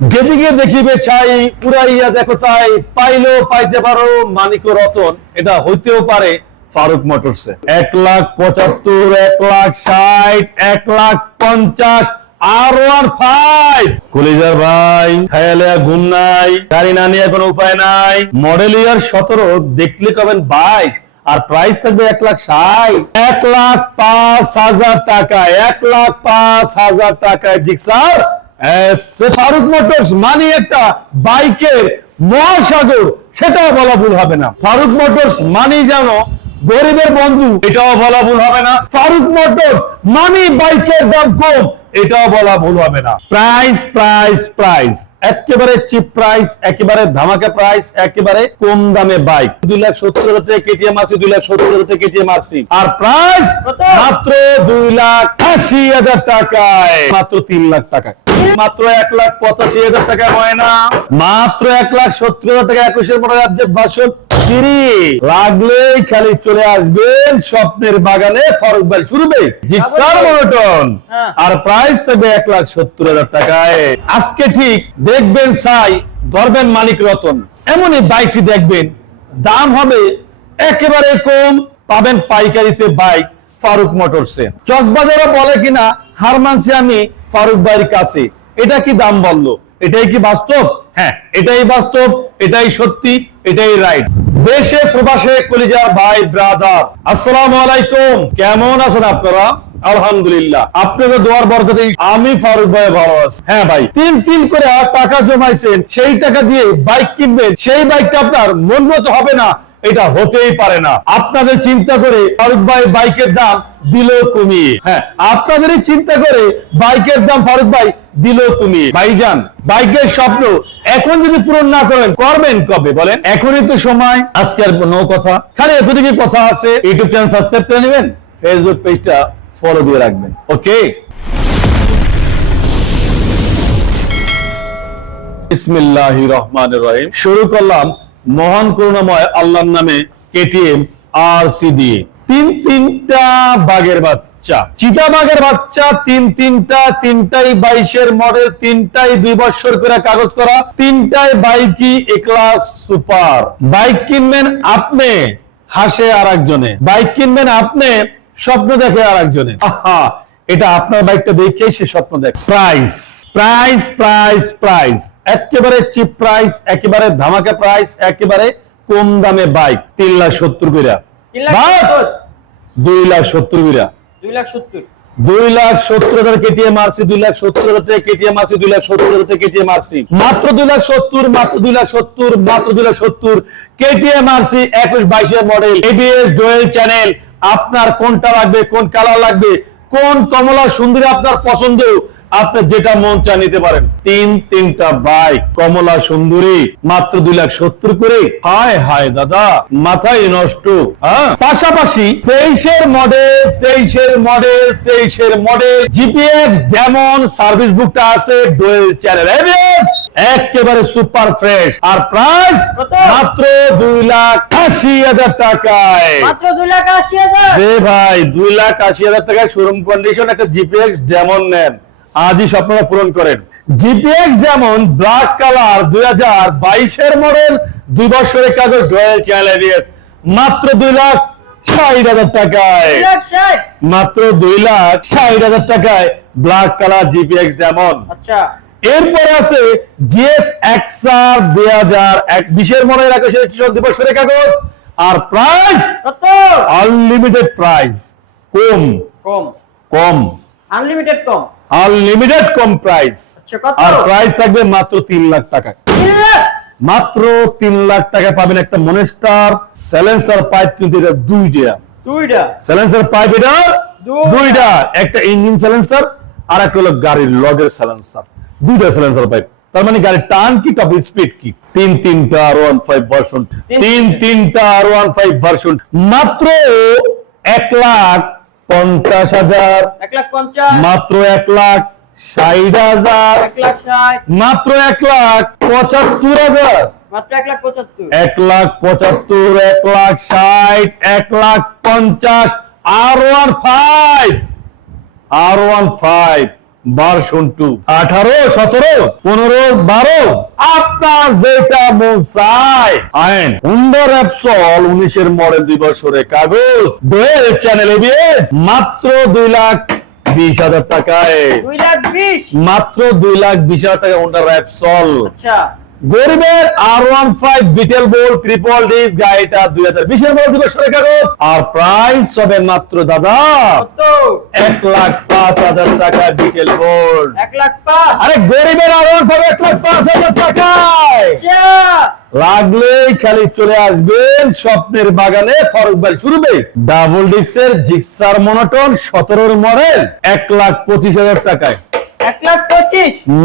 যেদিকে দেখিবে চাই উড়াইয়া দেখো তাই, পাইলেও পাইতে পারো মানিক রতন। এটা হইতেও পারে ফারুক মোটরসে এক লাখ পঁচাত্তর, এক লাখ ষাট, এক লাখ পঞ্চাশ, আর ওয়ান ফাইভ। কলিজার ভাই, খায়ালে ঘুম নাই, গাড়ি না নিয়ে কোনো উপায় নাই। মডেল ইয়ার সতেরো, দেখলে কবেন বাইশ, আর প্রাইস থাকবে এক লাখ ষাট। এক লাখ পাঁচ হাজার টাকা, এক লাখ পাঁচ হাজার টাকায় জিক্সার ফারুক মোটরস মানে একটা বাইকের মহাসাগর সেটাও বলা ভুল হবে না। ফারুক মোটরস মানে জানো গরিবের বন্ধু এটাও বলা ভুল হবে না। ফারুক মোটরস মানে বাইকের দাম কম এটাও বলা ভুল হবে না। প্রাইস প্রাইস প্রাইস একেবারে চিপ প্রাইস একেবারে ধামাকা প্রাইস একেবারে কম দামে বাইক। দুই লাখ সত্তর হাজার থেকে কেটিএম আছে দুই লাখ সত্তর হাজার থেকে কেটিএম আসছি আর প্রাইস মাত্র দুই লাখ আশি হাজার টাকায়। মাত্র তিন লাখ টাকায়। মাত্র এক লাখ পঁচাশি হাজার টাকা হয় না মাত্র এক লাখ সত্তর হাজার টাকা একুশের পরে বাষট্টি লাগলেই খালি চলে আসবেন স্বপ্নের বাগানে ফরক জিক্সার মনোটন। হ্যাঁ। আর প্রাইস থাকবে এক লাখ সত্তর হাজার টাকায়। আজকে ঠিক দেখবেন সাই ধরবেন মালিক রতন। এমনই বাইকটি দেখবেন। দাম হবে একেবারে কম। পাবেন পাইকারিতে বাইক ফারুক মোটরসে। চকবাজারও বলে কিনা হার মানছি আমি ফারুক ভাইয়ের কাছে। এটা কি দাম বলল? এটাই কি বাস্তব? হ্যাঁ এটাই বাস্তব, এটাই সত্যি, এটাই রাইট দেশে প্রবাসে কলিজার ভাই ব্রাদার আসসালামু আলাইকুম। কেমন আছেন আপনারা? আলহামদুলিল্লাহ। আপনাকে দোয়ার বরকতে আমি ফারুক ভাই ভালো আছি। হ্যাঁ ভাই, তিন তিন করে টাকা জমাইছেন, সেই টাকা দিয়ে বাইক কিনবেন, সেই বাইকটা আপনার মন হবে না। এটা হতেই পারে না। আপনাদের চিন্তা করে ফারুক ভাই বাইকের দাম দিল কমিয়ে হ্যাঁ আপনাদেরই চিন্তা করে বাইকের দাম ফারুক ভাই দিল কমিয়ে ভাইজান, বাইকের স্বপ্ন এখন যদি পূরণ না করেন, করবেন কবে বলেন? এখনই তো সময়। আজকে আর কোনো কথা। খালি এতটুকু কথা আছে। ইউটিউব চ্যানেল সাবস্ক্রাইব করে নেবেন ফেসবুক পেজটা ফলো দিয়ে রাখবেন। ওকে বিসমিল্লাহ রহমান রহিম। শুরু করলাম মহান করুণাময় আল্লাহর নামে কেটিএম আর সি দিয়ে। তিন তিনটা বাঘের বাচ্চা। চিতা বাঘের বাচ্চা, তিন তিনটা, তিনটাই বাইশের মডেল তিনটাই দুই বছর করে কাগজ করা, তিনটাই সুপার। বাইক কিনবেন আপনি, হাসে আর একজনে বাইক কিনবেন আপনি, স্বপ্ন দেখে আর একজনে এটা আপনার বাইকটা দেখেই সে স্বপ্ন দেখে। প্রাইস প্রাইস প্রাইস প্রাইস একেবারে চিপ প্রাইস একেবারে ধামাকা প্রাইস একেবারে কম দামে বাইক তিন লাখ সত্তর! সত্তর। দুই লাখ সত্তর কইরা। দুই লাখ সত্তর। দুই লাখ সত্তর হাজার কেটিএম আরসি দুই লাখ সত্তর হাজার থেকে কেটিএম আরসি দুই লাখ সত্তর হাজার থেকে কেটিএম আরসি মাত্র দুই লাখ সত্তর মাত্র দুই লাখ সত্তর মাত্র দুই লাখ সত্তর। কেটিএম আরসি একুশ বাইশের মডেল এবিএস ডোয়েল চ্যানেল আপনার কোনটা লাগবে কোন কালার লাগবে কোন কমলা সুন্দরী আপনার পছন্দ? আপনি যেটা মন চা নিতে পারেন। তিন তিনটা বাইক কমলা সুন্দরী মাত্র দুই লাখ সত্তর করে। হায় হায় দাদা মাথায় নষ্ট হ্যাঁ? পাশাপাশি তেইশের মডেল তেইশের মডেল তেইশের মডেল জিপিএক্স যেমন সার্ভিস বুকটা আছে ডোয়েল চ্যানেল একেবারে সুপার ফ্রেশ আর প্রাইস মাত্র দুই লাখ আশি হাজার টাকায়। যে ভাই দুই লাখ আশি হাজার টাকায় শোরুম কন্ডিশন একটা জিপিএক্স ডেমন নেন। আজই স্বপ্নটা পূরণ করেন। জিপিএক্স যেমন ব্ল্যাক কালার দুই হাজার বাইশের মডেল দুই বছরের কাগজ চ্যালেঞ্জ মাত্র দুই লাখ ষাট হাজার টাকায়। মাত্র দুই লাখ ষাট হাজার টাকায় ব্ল্যাক কালার জিপিএক্স ডেমন আচ্ছা। এরপর আছে জিএস এক্সআর দুই হাজার এক বিশের মডেল একুশের দুই বছরের কাগজ আর প্রাইস আনলিমিটেড প্রাইস কম। কম। কম। আনলিমিটেড কম। আনলিমিটেড কম প্রাইস আচ্ছা আর প্রাইস থাকবে মাত্র তিন লাখ টাকা মাত্র তিন লাখ টাকা পাবেন একটা মনেস্টার স্যালেন্সার পাইপ কিন্তু এটা দুইটা। দুইটা? স্যালেন্সার পাইপ এটা দুইটা। একটা ইঞ্জিন স্যালেন্সার আর একটা হলো গাড়ির লগের স্যালেন্সার দুইটা স্যালেন্সার পাইপ তার মানে গাড়ির টান কি টপ স্পিড কি? তিন তিনটা আর ওয়ান ফাইভ ভার্সন তিন- তিন তিনটা আর ওয়ান ফাইভ ভার্সন মাত্র এক লাখ পঞ্চাশ হাজার। মাত্র এক লাখ ষাট হাজার। মাত্র এক লাখ পঁচাত্তর হাজার। এক লাখ পঁচাত্তর এক লাখ ষাট এক লাখ পঞ্চাশ আর ওয়ান ফাইভ। আর ওয়ান ফাইভ। ভার্সন টু আঠারো সতেরো পনেরো বারো। আপনার যেটা মন চায়। আইন। হুন্ডা অ্যাপসল উনিশের মডেল দুই বছরে কাগজ। ডোয়েল চ্যানেল এবিএস মাত্র দুই লাখ বিশ হাজার টাকায়। মাত্র দুই লাখ বিশ হাজার টাকা হুন্ডা র্যাপসল আচ্ছা। গরিবের আর ওয়ান ফাইভ বিটেল বোল ট্রিপল ডিস গাড়িটা দুই হাজার বিশের বছরের কাগজ। আর প্রাইস হবে মাত্র দাদা এক লাখ পাঁচ হাজার টাকা বিটেল বোর্ড এক লাখ পাঁচ। আরে গরিবের আর ওয়ান ফাইভ এক লাখ পাঁচ হাজার টাকায় লাগলেই খালি চলে আসবেন স্বপ্নের বাগানে ফরক বাড়ি শুরুবে ডাবল ডিক্সের জিক্সার মনোটন সতেরোর মডেল এক লাখ পঁচিশ হাজার টাকায়।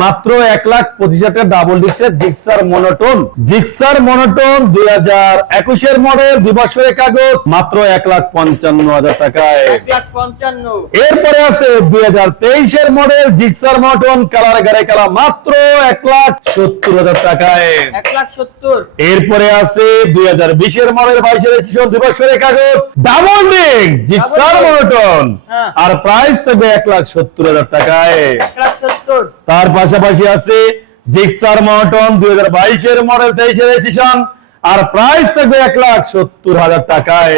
মাত্র এক লাখ পঁচিশ হাজার ডাবল ডিক্সের জিক্সার মনোটন জিক্সার মনোটন দুই হাজার একুশের মডেল দুই বছরের কাগজ মাত্র এক লাখ পঞ্চান্ন হাজার টাকায়। এক লাখ পঞ্চান্ন। এরপরে আছে দুই হাজার তেইশের মডেল জিক্সার মটন কালার গাড়ি কালার মাত্র এক লাখ সত্তর হাজার টাকায়। এক লাখ সত্তর। এরপরে আছে দুই হাজার বিশের মডেল বাইশের একুশ দুই বছরের কাগজ ডাবল ডিক জিক্সার। মটন হ্যাঁ। আর প্রাইস থাকবে এক লাখ সত্তর হাজার টাকায়। তার পাশাপাশি আছে জিক্সার মটন দুই হাজার বাইশের মডেল তেইশের এডিশন আর প্রাইস থাকবে এক লাখ সত্তর হাজার টাকায়।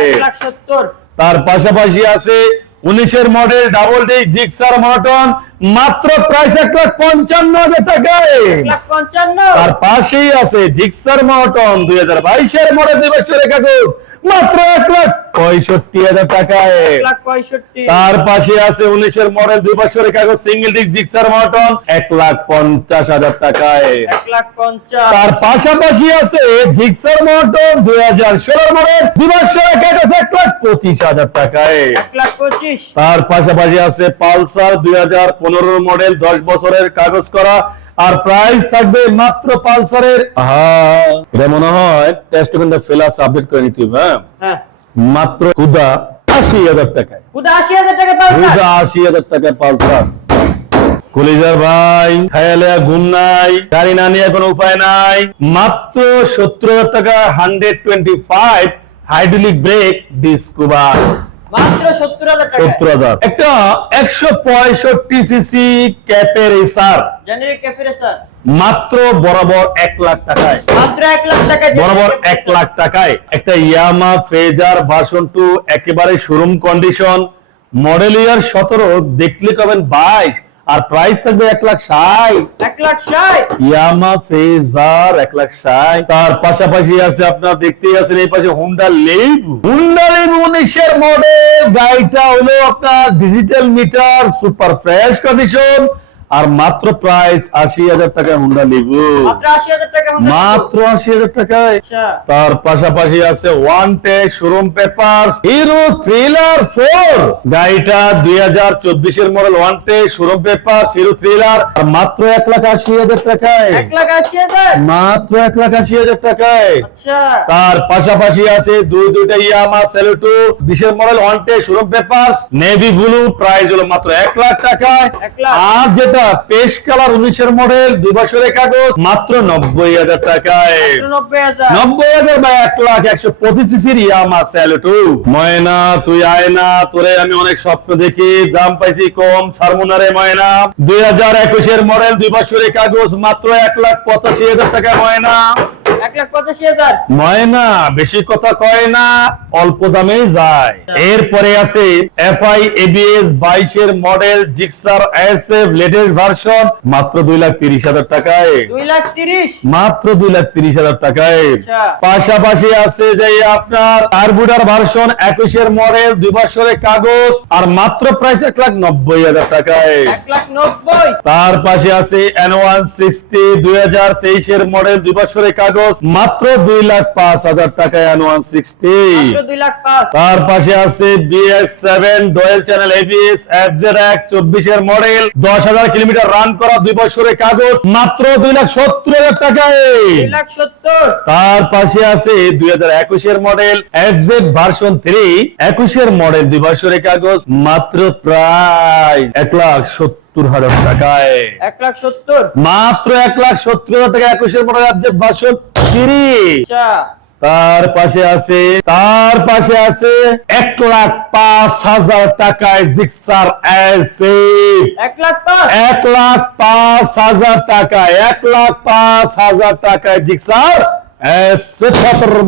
তার পাশাপাশি আছে উনিশের মডেল ডাবল ডি জিক্সার মটন মাত্র প্রাইস এক লাখ পঞ্চান্ন হাজার টাকায়। তার পাশেই আছে জিক্সার মটন দুই হাজার বাইশের মডেল বছরের কাগজ মাত্র এক লাখ পঁয়ষট্টি হাজার টাকায়। তার পাশে আছে উনিশের মডেল দুই বছরের কাগজ সিঙ্গেল ডিক জিক্সার মটন এক লাখ পঞ্চাশ হাজার টাকায়। তার পাশাপাশি আছে জিক্সার মটন দুই হাজার ষোলোর মডেল দুই বছরের কাগজ এক লাখ পঁচিশ হাজার টাকায়। তার পাশাপাশি আছে পালসার দুই হাজার পনেরো মডেল দশ বছরের কাগজ করা আর প্রাইস থাকবে মাত্র পালসারের। হ্যাঁ এটা মনে হয় টেস্ট কিন্তু ফেলাস আপডেট করে নিতে হবে হ্যাঁ? হ্যাঁ। মাত্র হুদা আশি হাজার টাকায়। টাকা হুদা আশি হাজার টাকায় পালসার। কলিজার ভাই খায়ালে গুণ নাই গাড়ি না নিয়ে কোনো উপায় নাই। মাত্র সত্তর হাজার টাকা hundred twenty five hydraulic brake Discover মাত্র সত্তর হাজার টাকা সত্তর হাজার। একটা একশো পঁয়ষট্টি সিসি ক্যাপের এসার জেনারিক ক্যাফেরে স্যার মাত্র বরাবর এক লাখ টাকায়। বরাবর এক লাখ টাকায়। একটা ইয়ামা ফেজার ভার্সন টু একেবারে শোরুম কন্ডিশন মডেল ইয়ার সতেরো দেখলে কবেন বাইশ। আর প্রাইস থাকবে এক লাখ ষাট। এক লাখ ষাট? ইয়ামা ফেজার এক লাখ ষাট। তার পাশাপাশি আছে আপনার দেখতেই আছেন এই পাশে হুন্ডা লেবু হুন্ডা লেবু উনিশের মডেল গাড়িটা হলো আপনার digital meter super fresh condition আর মাত্র প্রাইস আশি হাজার টাকা হুন্ডা লেবু মাত্র আশি হাজার টাকায় আচ্ছা। তার পাশাপাশি আছে one tech showroom paper Hero thriller four গাড়িটা দুই হাজার চব্বিশের model one tech showroom paper Hero thriller মাত্র এক লাখ আশি হাজার টাকায়। মাত্র এক লাখ আশি হাজার টাকায়। আচ্ছা। তার পাশাপাশি আছে দুই দুইটা ইয়ামা সেলুটু বিশের model one tech showroom paper navy blue price হলো মাত্র এক লাখ টাকায়। আর যেটা পেশ কালার উনিশের মডেল দুই বছরের কাগজ মাত্র নব্বই হাজার টাকায়। নব্বই হাজার। নব্বই হাজার বা এক লাখ একশো পঁচিশ সিসির ইয়ামা স্যালুটু ময়না তুই আয় না তোরে আমি অনেক স্বপ্ন দেখি দাম পাইছি কম সারমোনারে ময়না। দুই হাজার একুশের মডেল দুই বছরের কাগজ মাত্র এক লাখ পঁচাশি হাজার টাকা ময়না। ময়না বেশি কথা কয় না অল্প দামেই যায়। এরপরে আছে এফআই এবিএস বাইশের মডেল জিক্সার লেটেস্ট ভার্সন মাত্র দুই লাখ তিরিশ হাজার টাকায়। দুই লাখ তিরিশ। মাত্র দুই লাখ তিরিশ হাজার টাকায়। আচ্ছা। পাশাপাশি আছে যে আপনার কার্বুডার ভার্সন একুশের মডেল দুই বছরের কাগজ আর মাত্র প্রাইস এক লাখ নব্বই হাজার টাকায়। তার পাশে আছে এন ওয়ান সিক্সটি দুই হাজার তেইশের মডেল দুই বছরের কাগজ মাত্র দুই লাখ পাঁচ হাজার টাকায় এন ওয়ান সিক্সটি মাত্র দুই লাখ তার পাশে আছে BS seven dual channel ABS FZ এক চব্বিশের মডেল দশ হাজার কিলোমিটার রান করা দুই বছরের কাগজ মাত্র দুই লাখ সত্তর হাজার টাকায়। তার পাশে আছে দুই হাজার একুশের মডেল এফজেড ভার্সন থ্রি একুশের মডেল দুই বছরের কাগজ মাত্র প্রায় এক লাখ সত্তর হাজার টাকায়। এক লাখ সত্তর। মাত্র এক লাখ সত্তর হাজার টাকা একুশের মডেল থ্রি আচ্ছা। তার পাশে আছে তার পাশে আছে এক লাখ পাঁচ হাজার টাকায় জিক্সার এসে এক লাখ পাঁচ। হাজার টাকায় এক লাখ পাঁচ হাজার টাকায় জিক্সার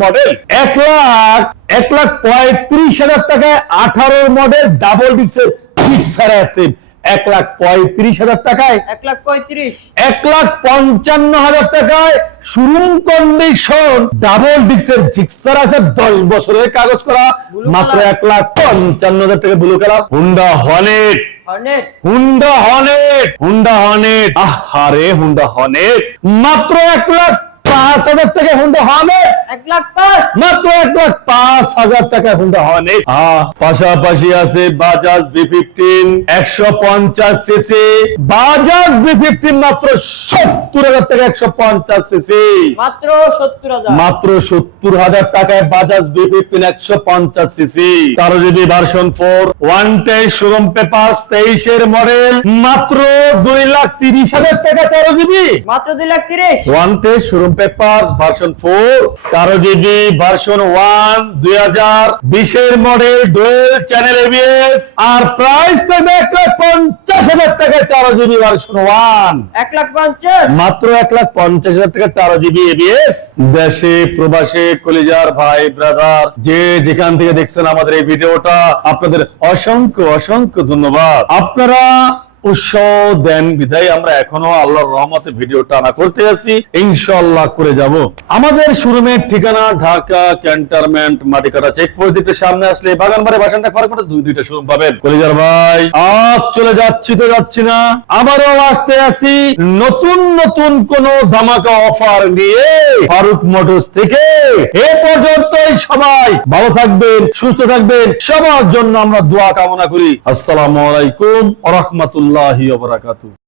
মডেল। এক লাখ এক লাখ পঁয়ত্রিশ হাজার টাকায় আঠারো মডেল ডাবল ডিক্সের জিক্সার আছে এক লাখ পঁয়ত্রিশ হাজার টাকায় এক লাখ পঁয়ত্রিশ। এক লাখ পঞ্চান্ন হাজার টাকায় শোরুম কন্ডিশন ডাবল ডিক্সের জিক্সার আছে। দশ বছরের কাগজ করা মাত্র এক লাখ পঞ্চান্ন হাজার টাকা blue colour. Honda Hornet. Honda Hornet. Honda Hornet. আহারে হুন্ডা হনেট। মাত্র এক লাখ পাঁচ হাজার টাকা হুন্ডা হনেট এক লাখ পাঁচ। মাত্র এক লাখ পাঁচ হাজার টাকা হুন্ডা হনেট আহ, পাশাপাশি আছে বাজাজ বি ফিফটিন একশো পঞ্চাশ সিসি। বাজাজ বি ফিফটিন মাত্র সত্তর হাজার টাকা একশো পঞ্চাশ সিসি। মাত্র সত্তর হাজার। মাত্র সত্তর হাজার টাকায় বাজাজ বি ফিফটিন একশো পঞ্চাশ সিসি। তেরো জিবি ভার্সন ফোর ওয়ান তেইশ শোরুম পেপার তেইশের মডেল মাত্র দুই লাখ তিরিশ হাজার টাকা তেরো জিবি মাত্র দুই লাখ তিরিশ। One showroom paper version four তেরো জিবি ভার্সন ওয়ান দুই হাজার বিশের মডেল ডুয়েল চ্যানেল এবিএস আর প্রাইস থাকবে এক লাখ পঞ্চাশ হাজার টাকায় তেরো জিবি ভার্সন ওয়ান এক লাখ পঞ্চাশ। মাত্র এক লাখ পঞ্চাশ হাজার টাকা তেরো জিবি এবিএস দেশে প্রবাসে কলিজার ভাই ব্রাদার যে যেখান থেকে দেখছেন আমাদের এই ভিডিওটা আপনাদের অসংখ্য অসংখ্য ধন্যবাদ। আপনারা উৎসাহ দেন বিধায় আমরা এখনও আল্লাহর রহমতে ভিডিও টানা করতে আছি। ইনশাল্লাহ করে যাব। আমাদের শোরুমের ঠিকানা ঢাকা ক্যান্টনমেন্ট, মাটিকাটা চেক সামনে আসলে বাগানবাড়ি ফার করে দুই, দুইটা শোরুম পাবেন। কলিজার ভাই, আজ চলে যাচ্ছি তো যাচ্ছি না। আবারও আসতে আসি নতুন নতুন কোন ধামাকা অফার নিয়ে ফারুক মোটরস থেকে। এ পর্যন্তই সবাই ভালো থাকবেন, সুস্থ থাকবেন। সবার জন্য আমরা দোয়া কামনা করি। আসসালামু আলাইকুম রাহমাতুল্লাহি